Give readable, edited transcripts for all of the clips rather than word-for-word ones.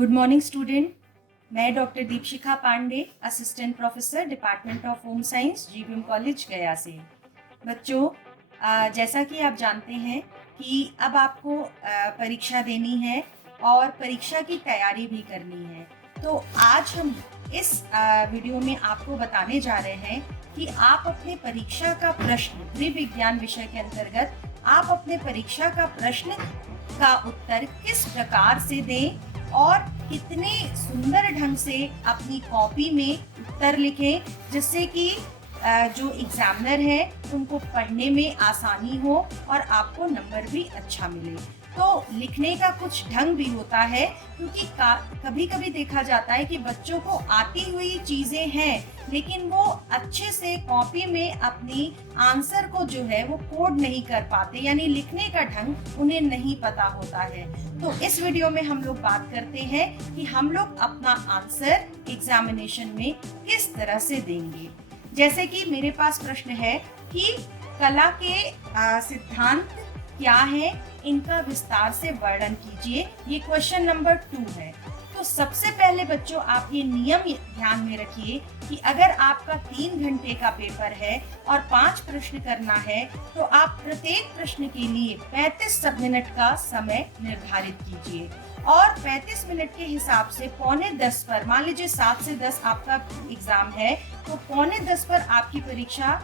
Good morning student. मैं doctor Deepshikha Pandey, assistant professor, department of home science, GBM college Gaya से। बच्चों, जैसा कि आप जानते हैं कि अब आपको परीक्षा देनी है और परीक्षा की तैयारी भी करनी है। तो आज हम इस वीडियो में आपको बताने जा रहे हैं कि आप अपने परीक्षा का प्रश्न, नृविज्ञान विषय के अंतर्गत आप अपने परीक्षा का प्रश्न का उत्तर किस प्रकार से दें और कितने सुंदर ढंग से अपनी कॉपी में उत्तर लिखें, जिससे कि जो एग्जामिनर है उनको पढ़ने में आसानी हो और आपको नंबर भी अच्छा मिले। तो लिखने का कुछ ढंग भी होता है, क्योंकि कभी कभी देखा जाता है कि बच्चों को आती हुई चीजें हैं लेकिन वो अच्छे से कॉपी में अपनी आंसर को जो है वो कोड नहीं कर पाते, यानी लिखने का ढंग उन्हें नहीं पता होता है। तो इस वीडियो में हम लोग बात करते हैं कि हम लोग अपना आंसर एग्जामिनेशन में किस तरह से देंगे। जैसे कि मेरे पास प्रश्न है कि कला के सिद्धांत क्या है, इनका विस्तार से वर्णन कीजिए। ये क्वेश्चन नंबर 2 है। तो सबसे पहले बच्चों, आप ये नियम ध्यान में रखिए कि अगर आपका 3 घंटे का पेपर है और 5 प्रश्न करना है, तो आप प्रत्येक प्रश्न के लिए 35 मिनट का समय निर्धारित कीजिए और 35 मिनट के हिसाब से 9:45 पर, मान लीजिए 7 से 10 आपका एग्जाम है, तो 9:45 पर आपकी परीक्षा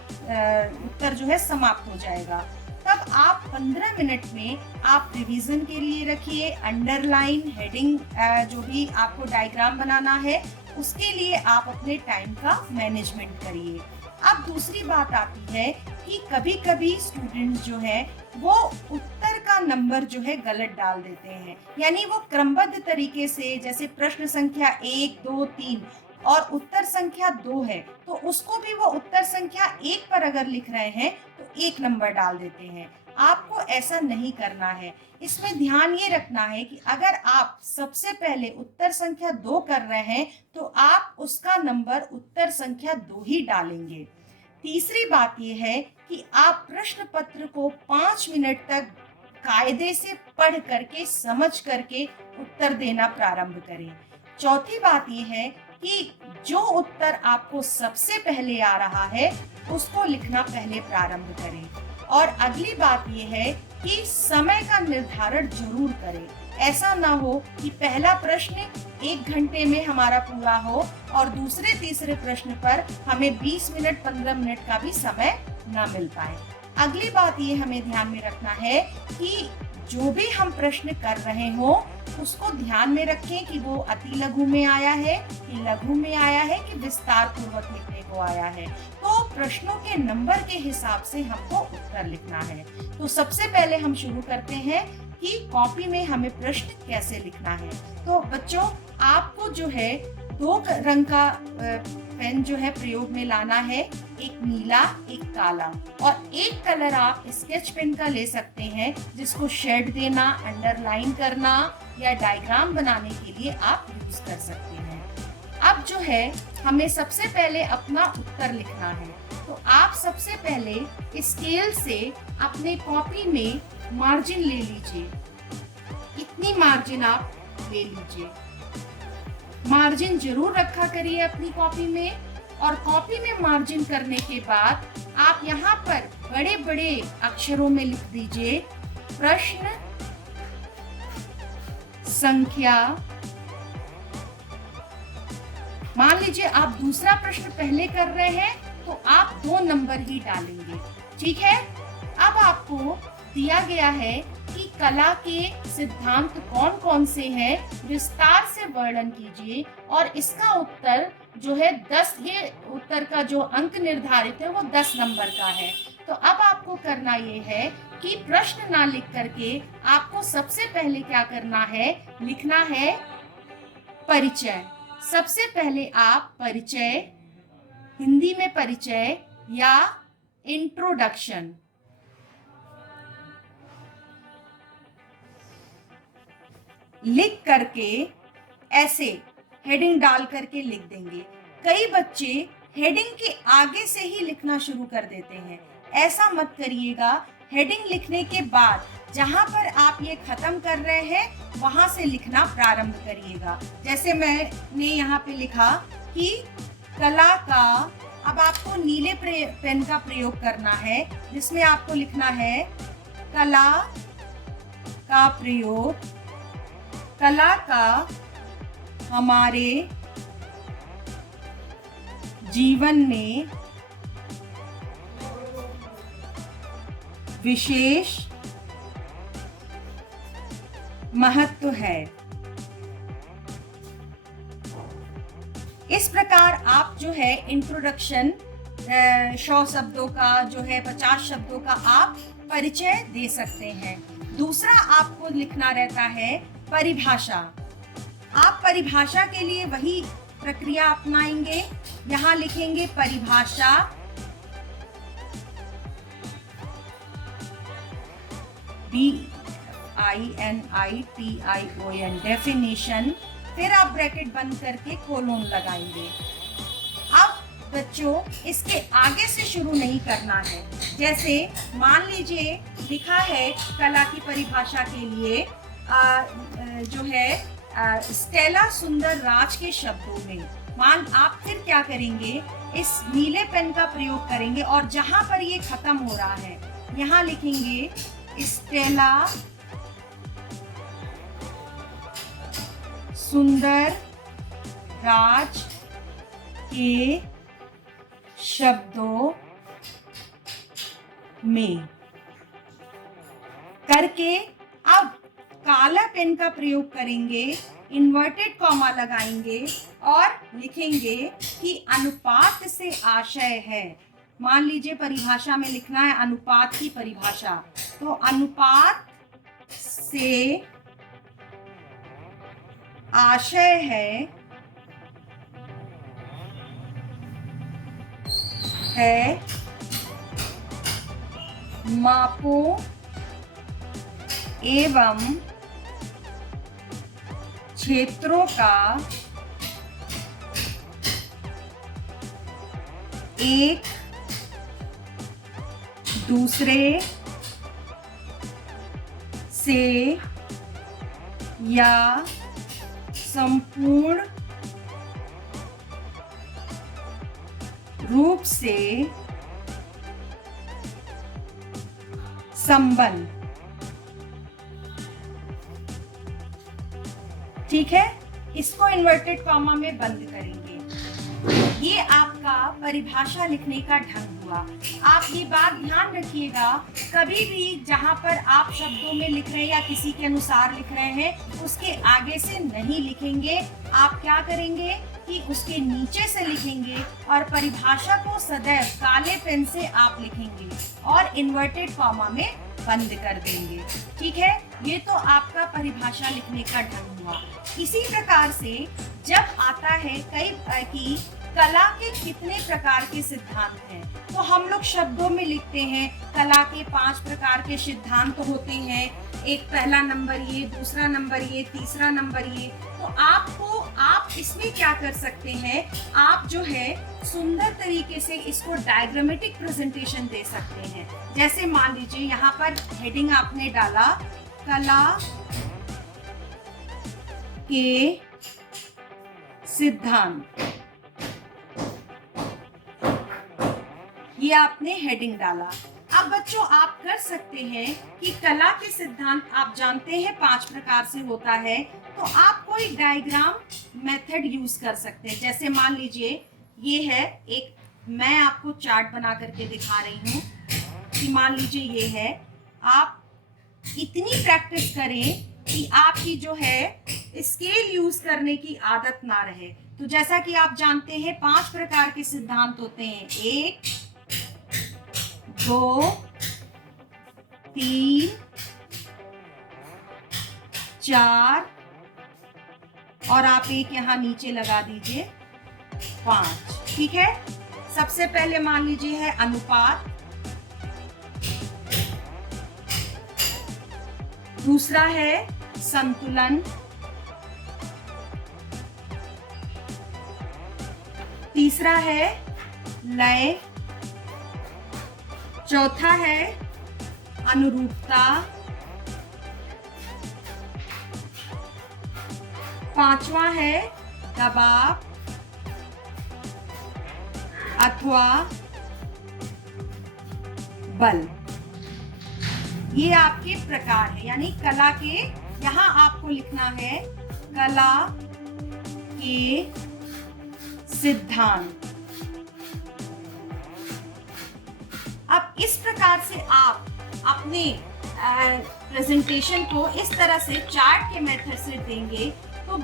उत्तर जो है समाप्त हो जाएगा। तब आप 15 मिनट में आप रिवीजन के लिए रखिए, अंडरलाइन, हेडिंग, जो भी आपको डायग्राम बनाना है उसके लिए आप अपने टाइम का मैनेजमेंट करिए। अब दूसरी बात आती है कि कभी कभी स्टूडेंट्स जो है वो उत्तर का नंबर जो है गलत डाल देते हैं, यानी वो क्रमबद्ध तरीके से, जैसे प्रश्न संख्या 1, 2, 3 और उत्तर संख्या 2 है, तो उसको भी वो उत्तर संख्या 1 पर अगर लिख रहे हैं तो 1 नंबर डाल देते हैं। आपको ऐसा नहीं करना है। इसमें ध्यान ये रखना है कि अगर आप सबसे पहले उत्तर संख्या 2 कर रहे हैं तो आप उसका नंबर उत्तर संख्या 2 ही डालेंगे। तीसरी बात यह है कि आप प्रश्न पत्र को 5 मिनट तक कायदे से पढ़ करके, समझ करके उत्तर देना प्रारंभ करें। चौथी बात यह है कि जो उत्तर आपको सबसे पहले आ रहा है उसको लिखना पहले प्रारंभ करें। और अगली बात यह है कि समय का निर्धारण जरूर करें। ऐसा ना हो कि पहला प्रश्न 1 घंटे में हमारा पूरा हो और दूसरे तीसरे प्रश्न पर हमें 20 मिनट 15 मिनट का भी समय ना मिल पाए। अगली बात ये हमें ध्यान में रखना है कि जो भी हम प्रश्न कर रहे हो उसको ध्यान में रखें कि वो अति लघु में आया है कि लघु में आया है कि विस्तार पूर्वक लिखने को आया है। तो प्रश्नों के नंबर के हिसाब से हमको उत्तर लिखना है। तो सबसे पहले हम शुरू करते हैं कि कॉपी में हमें प्रश्न कैसे लिखना है। तो बच्चों, आपको जो है 2 रंग का पेन जो है प्रयोग में लाना है, एक नीला, एक काला, और एक कलर आप स्केच पेन का ले सकते हैं जिसको शेड देना, अंडरलाइन करना या डायग्राम बनाने के लिए आप यूज कर सकते हैं। अब जो है हमें सबसे पहले अपना उत्तर लिखना है। तो आप सबसे पहले स्केल से अपने कॉपी में मार्जिन ले लीजिए। इतनी मार्जिन आप ले लीजिए। मार्जिन जरूर रखा करिए अपनी कॉपी में। और कॉपी में मार्जिन करने के बाद आप यहाँ पर बड़े बड़े अक्षरों में लिख दीजिए प्रश्न संख्या। मान लीजिए आप दूसरा प्रश्न पहले कर रहे हैं तो आप 2 नंबर ही डालेंगे, ठीक है। अब आपको दिया गया है कि कला के सिद्धांत कौन कौन से हैं, विस्तार से वर्णन कीजिए और इसका उत्तर जो है 10, ये उत्तर का जो अंक निर्धारित है वो 10 नंबर का है। तो अब आपको करना ये है कि प्रश्न ना लिख करके आपको सबसे पहले क्या करना है, लिखना है परिचय। सबसे पहले आप परिचय, हिंदी में परिचय या इंट्रोडक्शन, लिख करके ऐसे हेडिंग डाल करके लिख देंगे। कई बच्चे हेडिंग के आगे से ही लिखना शुरू कर देते हैं, ऐसा मत करिएगा। हेडिंग लिखने के बाद जहाँ पर आप ये खत्म कर रहे हैं वहां से लिखना प्रारंभ करिएगा। जैसे मैंने यहाँ पे लिखा कि कला का, अब आपको नीले पेन का प्रयोग करना है जिसमें आपको लिखना है कला का प्रयोग, कला का हमारे जीवन में विशेष महत्व है। इस प्रकार आप जो है इंट्रोडक्शन 100 शब्दों का जो है 50 शब्दों का आप परिचय दे सकते हैं। दूसरा आपको लिखना रहता है परिभाषा। आप परिभाषा के लिए वही प्रक्रिया अपनाएंगे। यहाँ लिखेंगे परिभाषा, DEFINITION, डेफिनेशन, फिर आप ब्रैकेट बंद करके कोलोन लगाएंगे। अब बच्चों इसके आगे से शुरू नहीं करना है। जैसे मान लीजिए लिखा है कला की परिभाषा के लिए जो है स्टेला सुंदर राज के शब्दों में, आप फिर क्या करेंगे, इस नीले पेन का प्रयोग करेंगे और जहां पर ये खत्म हो रहा है यहाँ लिखेंगे स्टेला सुंदर राज के शब्दों में करके अब काला पेन का प्रयोग करेंगे, इन्वर्टेड कॉमा लगाएंगे और लिखेंगे कि अनुपात से आशय है। मान लीजिए परिभाषा में लिखना है अनुपात की परिभाषा, तो अनुपात से आशय है मापों एवं क्षेत्रों का एक दूसरे से या संपूर्ण रूप से संबंध। ठीक है, इसको इन्वर्टेड कॉमा में बंद करेंगे। ये आपका परिभाषा लिखने का ढंग हुआ। आप ये बात ध्यान रखिएगा, कभी भी जहां पर आप शब्दों में लिख रहे हैं या किसी के अनुसार लिख रहे हैं उसके आगे से नहीं लिखेंगे। आप क्या करेंगे कि उसके नीचे से लिखेंगे और परिभाषा को सदैव काले पेन से आप लिखेंगे और इन्वर्टेड कॉमा में बंद कर देंगे। ठीक है, ये तो आपका परिभाषा लिखने का ढंग हुआ। इसी प्रकार से जब आता है कई कि कला के कितने प्रकार के सिद्धांत हैं, तो हम लोग शब्दों में लिखते हैं कला के 5 प्रकार के सिद्धांत होते हैं। एक पहला नंबर ये, दूसरा नंबर ये, तीसरा नंबर ये। तो आप इसमें क्या कर सकते हैं, आप जो है सुंदर तरीके से इसको डायग्रामेटिक प्रेजेंटेशन दे सकते हैं। जैसे मान लीजिए यहाँ पर हेडिंग आपने डाला कला के सिद्धांत, ये आपने हेडिंग डाला। अब बच्चों आप कर सकते हैं कि कला के सिद्धांत आप जानते हैं 5 प्रकार से होता है, तो आप कोई डायग्राम मेथड यूज कर सकते हैं। जैसे मान लीजिए ये है एक, मैं आपको चार्ट बना करके दिखा रही हूँ कि मान लीजिए ये है, आप इतनी प्रैक्टिस करें कि आपकी जो है स्केल यूज करने की आदत ना रहे। तो जैसा कि आप जानते हैं 5 प्रकार के सिद्धांत होते हैं, 1 2 3 4 और आप एक यहां नीचे लगा दीजिए 5। ठीक है, सबसे पहले मान लीजिए है अनुपात, दूसरा है संतुलन, तीसरा है लय, चौथा है अनुरूपता, पांचवा है दबाव अथवा बल। ये आपके प्रकार है, यानी कला के, यहां आपको लिखना है कला के सिद्धांत। अब इस प्रकार से आप अपने प्रेजेंटेशन को इस तरह से चार्ट के मेथड से देंगे तो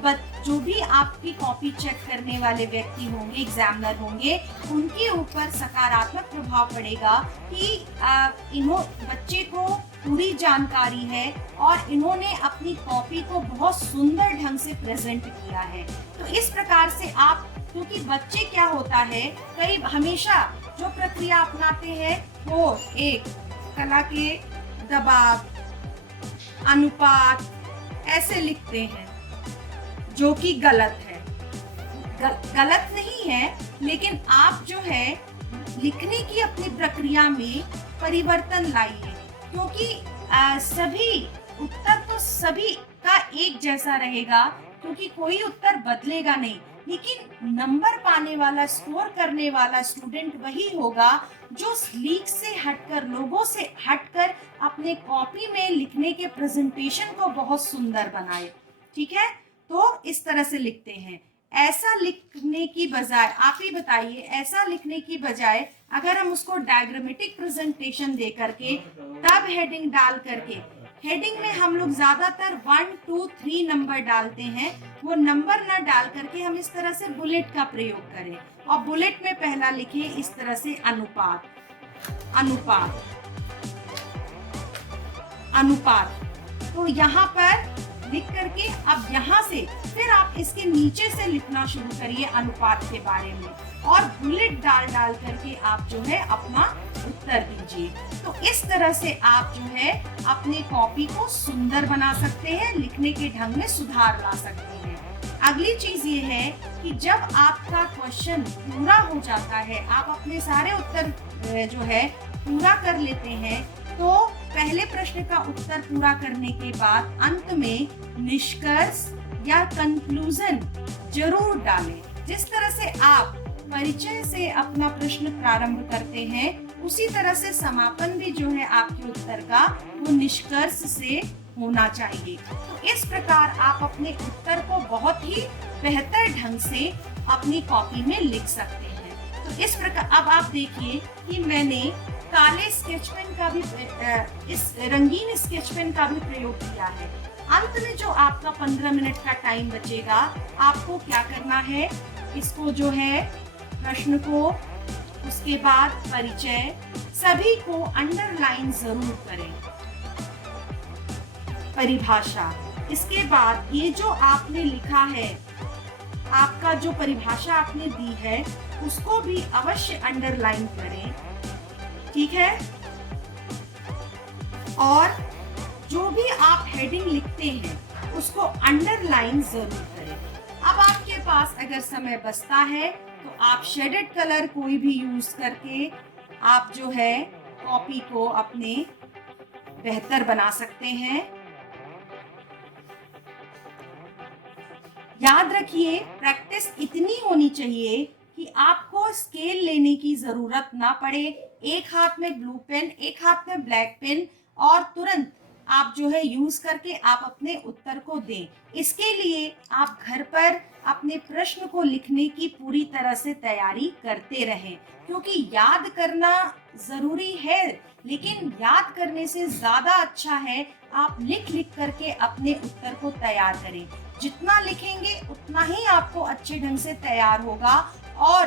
जो भी आपकी कॉपी चेक करने वाले व्यक्ति होंगे, एग्जामिनर होंगे, उनके ऊपर सकारात्मक प्रभाव पड़ेगा कि बच्चे को पूरी जानकारी है और इन्होंने अपनी कॉपी को बहुत सुंदर ढंग से प्रेजेंट किया है। तो इस प्रकार से आप, क्योंकि बच्चे क्या होता है, कई हमेशा जो प्रक्रिया अपनाते हैं वो एक कला के दबाव, अनुपात ऐसे लिखते हैं, जो कि गलत है। गलत नहीं है, लेकिन आप जो है लिखने की अपनी प्रक्रिया में परिवर्तन लाइए, क्योंकि सभी उत्तर तो सभी का एक जैसा रहेगा, क्योंकि कोई उत्तर बदलेगा नहीं, लेकिन नंबर पाने वाला, स्कोर करने वाला स्टूडेंट वही होगा जो लीक से हटकर, लोगों से हटकर अपने कॉपी में लिखने के प्रेजेंटेशन को बहुत सुंदर बनाए। ठीक है, तो इस तरह से लिखते हैं। ऐसा लिखने की बजाय, आप ही बताइए, ऐसा लिखने की बजाय अगर हम उसको डायग्रामेटिक प्रेजेंटेशन दे करके तब हेडिंग डाल करके, हेडिंग में हम लोग ज्यादातर 1, 2, 3 नंबर डालते हैं, वो नंबर ना डाल करके हम इस तरह से बुलेट का प्रयोग करें और बुलेट में पहला लिखे इस तरह से अनुपात, अनुपात, अनुपात। तो यहाँ पर लिख करके अब यहाँ से फिर आप इसके नीचे से लिखना शुरू करिए अनुपात के बारे में, और बुलेट डाल डाल करके आप जो है अपना उत्तर दीजिए। तो इस तरह से आप जो है अपने कॉपी को सुंदर बना सकते हैं, लिखने के ढंग में सुधार ला सकते हैं। अगली चीज ये है कि जब आपका क्वेश्चन पूरा हो जाता है, आप अपने सारे उत्तर जो है पूरा कर लेते हैं, तो पहले प्रश्न का उत्तर पूरा करने के बाद अंत में निष्कर्ष या कंक्लूजन जरूर डालें। जिस तरह से आप परिचय से अपना प्रश्न प्रारंभ करते हैं, उसी तरह से समापन भी जो है आपके उत्तर का वो निष्कर्ष से होना चाहिए। तो इस प्रकार आप अपने उत्तर को बहुत ही बेहतर ढंग से अपनी कॉपी में लिख सकते हैं। तो इस प्रकार अब आप देखिए कि मैंने काले स्केच पेन का भी, इस रंगीन स्केच पेन का भी प्रयोग किया है। अंत में जो आपका 15 मिनट का टाइम बचेगा, आपको क्या करना है, इसको जो है प्रश्न को, उसके बाद परिचय, सभी को अंडरलाइन जरूर करें, परिभाषा, इसके बाद ये जो आपने लिखा है, आपका जो परिभाषा आपने दी है, उसको भी अवश्य अंडरलाइन करें। ठीक है, और जो भी आप हेडिंग लिखते हैं उसको अंडरलाइन जरूर करें। अब आपके पास अगर समय बचता है तो आप शेडेड कलर कोई भी यूज करके आप जो है कॉपी को अपने बेहतर बना सकते हैं। याद रखिए, प्रैक्टिस इतनी होनी चाहिए कि आपको स्केल लेने की जरूरत ना पड़े। एक हाथ में ब्लू पेन, एक हाथ में ब्लैक पेन, और तुरंत आप जो है यूज करके आप अपने उत्तर को दें। इसके लिए आप घर पर अपने प्रश्न को लिखने की पूरी तरह से तैयारी करते रहें, क्योंकि याद करना जरूरी है, लेकिन याद करने से ज्यादा अच्छा है आप लिख लिख करके अपने उत्तर को तैयार करें। जितना लिखेंगे उतना ही आपको अच्छे ढंग से तैयार होगा, और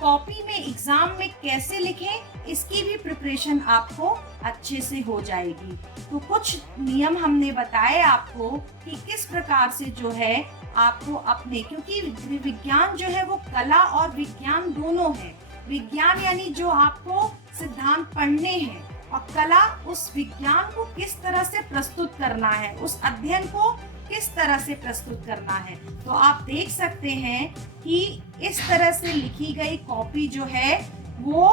कॉपी में एग्जाम में कैसे लिखें इसकी भी प्रिपरेशन आपको अच्छे से हो जाएगी। तो कुछ नियम हमने बताए आपको कि किस प्रकार से जो है आपको अपने, क्योंकि विज्ञान जो है वो कला और विज्ञान दोनों है। विज्ञान यानी जो आपको सिद्धांत पढ़ने हैं, और कला उस विज्ञान को किस तरह से प्रस्तुत करना है, उस अध्ययन को किस तरह से प्रस्तुत करना है। तो आप देख सकते हैं कि इस तरह से लिखी गई कॉपी जो है वो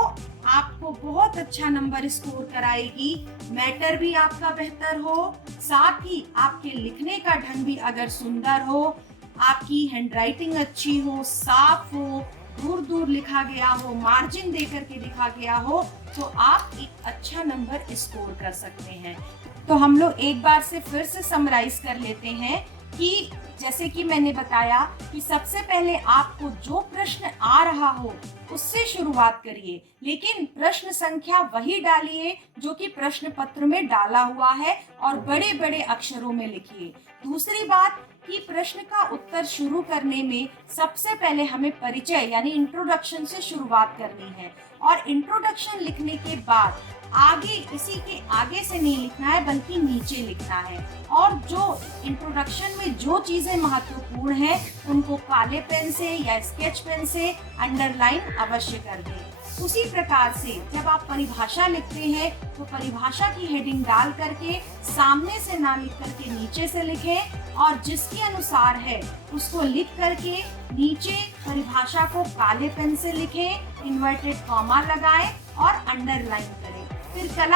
आपको बहुत अच्छा नंबर स्कोर कराएगी। मैटर भी आपका बेहतर हो, साथ ही आपके लिखने का ढंग भी अगर सुंदर हो, आपकी हैंडराइटिंग अच्छी हो, साफ हो, दूर दूर लिखा गया हो, मार्जिन दे करके लिखा गया हो, तो आप एक अच्छा नंबर स्कोर कर सकते हैं। तो हम लोग एक बार से फिर से समराइज कर लेते हैं कि जैसे कि मैंने बताया कि सबसे पहले आपको जो प्रश्न आ रहा हो उससे शुरुआत करिए, लेकिन प्रश्न संख्या वही डालिए जो कि प्रश्न पत्र में डाला हुआ है और बड़े बड़े अक्षरों में लिखिए। दूसरी बात कि प्रश्न का उत्तर शुरू करने में सबसे पहले हमें परिचय यानी इंट्रोडक्शन से शुरुआत करनी है, और इंट्रोडक्शन लिखने के बाद आगे इसी के आगे से नहीं लिखना है बल्कि नीचे लिखना है, और जो इंट्रोडक्शन में जो चीजें महत्वपूर्ण हैं उनको काले पेन से या स्केच पेन से अंडरलाइन अवश्य कर दें। उसी प्रकार से जब आप परिभाषा लिखते हैं तो परिभाषा की हेडिंग डाल करके सामने से ना लिख करके नीचे से लिखें, और जिसके अनुसार है उसको लिख करके नीचे परिभाषा को काले पेन से लिखें, इन्वर्टेड कॉमा लगाएं और अंडरलाइन करें। फिर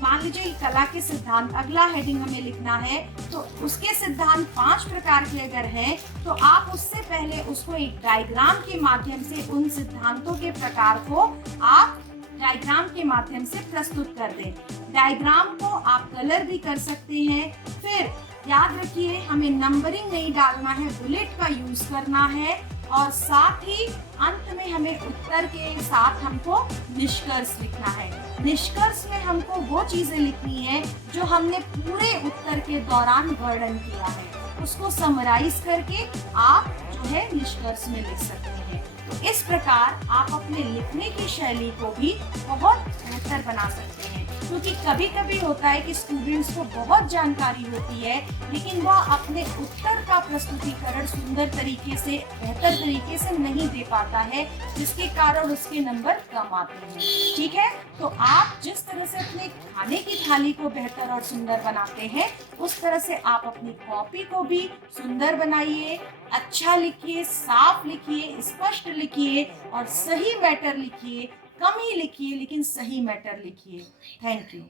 मान लीजिए कला के सिद्धांत अगला हेडिंग हमें लिखना है, तो उसके सिद्धांत 5 प्रकार के अगर हैं तो आप उससे पहले उसको एक डायग्राम के माध्यम से उन सिद्धांतों के प्रकार को आप डायग्राम के माध्यम से प्रस्तुत कर दें। डायग्राम को आप कलर भी कर सकते हैं। फिर याद रखिए हमें नंबरिंग नहीं डालना है, बुलेट का यूज करना है, और साथ ही अंत में हमें उत्तर के साथ हमको निष्कर्ष लिखना है। निष्कर्ष में हमको वो चीजें लिखनी है जो हमने पूरे उत्तर के दौरान वर्णन किया है, उसको समराइज करके आप जो है निष्कर्ष में लिख सकते हैं। तो इस प्रकार आप अपने लिखने की शैली को भी बहुत बेहतर बना सकते हैं, क्योंकि कभी कभी होता है कि स्टूडेंट्स को बहुत जानकारी होती है लेकिन वह अपने उत्तर का प्रस्तुतिकरण सुंदर तरीके से बेहतर तरीके से नहीं दे पाता है, जिसके कारण उसके नंबर कम आते हैं। ठीक है, तो आप जिस तरह से अपने खाने की थाली को बेहतर और सुंदर बनाते हैं उस तरह से आप अपनी कॉपी को भी सुंदर बनाइए, अच्छा लिखिए, साफ लिखिए, स्पष्ट लिखिए और सही मैटर लिखिए। कम ही लिखिए लेकिन सही मैटर लिखिए। Thank you.